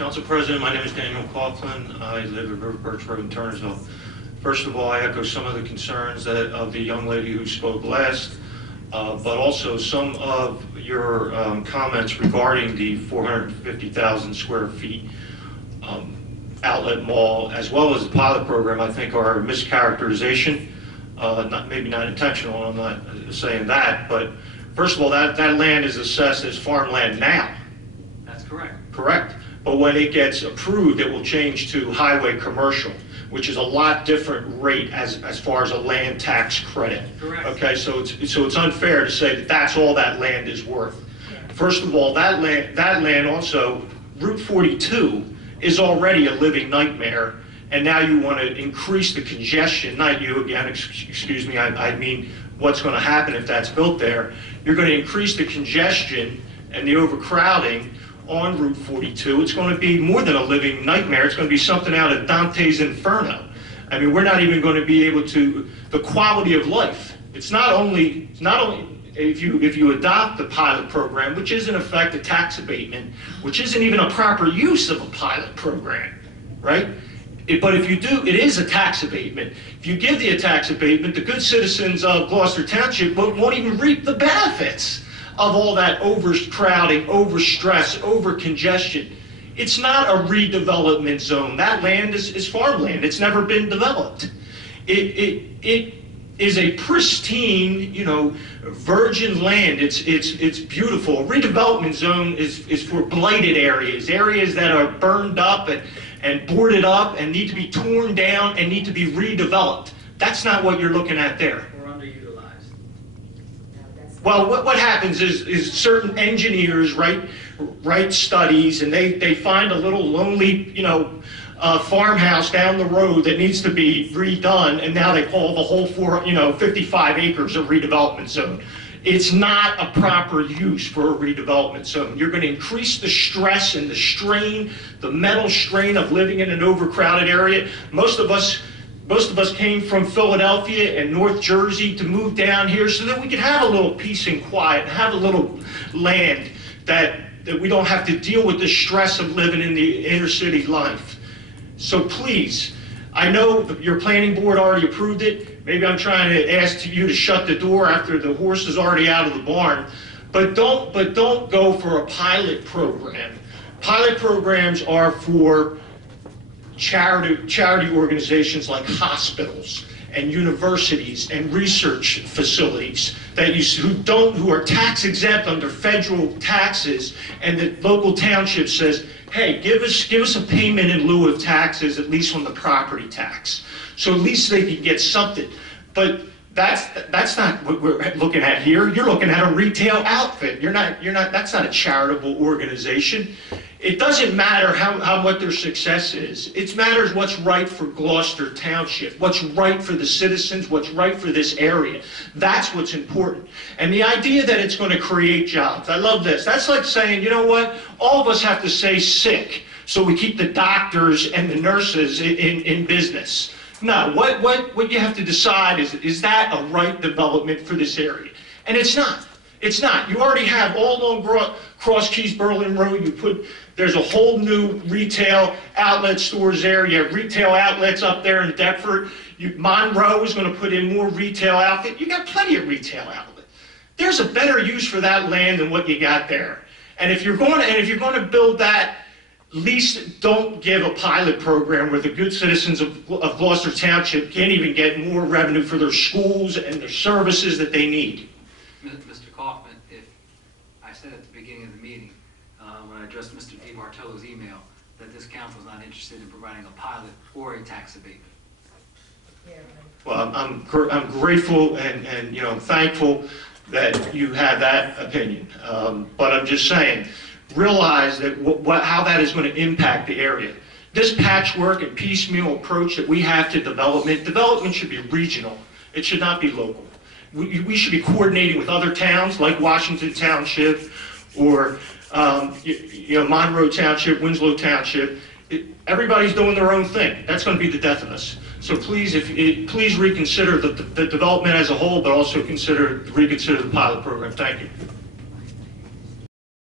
Council President, my name is Daniel Coughlin. I live at River Birch Road in Turnersville. First of all, I echo some of the concerns of the young lady who spoke last, but also some of your comments regarding the 450,000 square feet outlet mall, as well as the pilot program, I think are a mischaracterization. Maybe not intentional, I'm not saying that, but first of all, that land is assessed as farmland now. That's correct. Correct. But when it gets approved, it will change to highway commercial, which is a lot different rate as far as a land tax credit. Correct. Okay, so it's unfair to say that that's all that land is worth. First of all, that land also, Route 42 is already a living nightmare, and now you want to increase the congestion. Not you again, excuse me, I mean what's going to happen if that's built there. You're going to increase the congestion and the overcrowding on Route 42. It's going to be more than a living nightmare. It's going to be something out of Dante's Inferno. I mean, we're not even going to be able to, the quality of life. It's not only if you adopt the pilot program, which is in effect a tax abatement, which isn't even a proper use of a pilot program, right? But if you do, it is a tax abatement. If you give the tax abatement, the good citizens of Gloucester Township won't even reap the benefits of all that overcrowding, overstress, overcongestion. It's not a redevelopment zone. That land is farmland. It's never been developed. It is a pristine, virgin land. It's beautiful. A redevelopment zone is for blighted areas that are burned up and boarded up and need to be torn down and need to be redeveloped. That's not what you're looking at there. Well, what happens is certain engineers write studies, and they find a little lonely, farmhouse down the road that needs to be redone, and now they call the whole 55 acres a redevelopment zone. It's not a proper use for a redevelopment zone. You're going to increase the stress and the strain, the mental strain of living in an overcrowded area. Most of us came from Philadelphia and North Jersey to move down here so that we could have a little peace and quiet, have a little land that we don't have to deal with the stress of living in the inner city life. So please, I know your planning board already approved it. Maybe I'm trying to ask you to shut the door after the horse is already out of the barn, but don't go for a pilot program. Pilot programs are for charity organizations like hospitals and universities and research facilities who are tax exempt under federal taxes, and the local township says, hey, give us a payment in lieu of taxes, at least on the property tax, so at least they can get something. But that's not what we're looking at here. You're looking at a retail outfit. That's not a charitable organization. It doesn't matter what their success is. It matters what's right for Gloucester Township, what's right for the citizens, what's right for this area. That's what's important. And the idea that it's going to create jobs, I love this. That's like saying, you know what, all of us have to stay sick so we keep the doctors and the nurses in business. No, what you have to decide is that a right development for this area? And it's not. It's not. You already have all along Cross Keys Berlin Road, there's a whole new retail outlet stores there. You have retail outlets up there in Deptford. Monroe is going to put in more retail outlet. You got plenty of retail outlet. There's a better use for that land than what you got there. And if you're going to build that, at least don't give a pilot program where the good citizens of Gloucester Township can't even get more revenue for their schools and their services that they need. Mr. Kaufman, if I said at the beginning of the meeting, when I addressed Mr. DiBartolo's email, that this council is not interested in providing a pilot or a tax abatement. Well, I'm grateful and thankful that you have that opinion. But I'm just saying, realize that how that is going to impact the area. This patchwork and piecemeal approach that we have to development should be regional. It should not be local. We should be coordinating with other towns like Washington Township or Monroe Township, Winslow Township. Everybody's doing their own thing. That's going to be the death of us. So please, please reconsider the development as a whole, but also reconsider the pilot program. Thank you.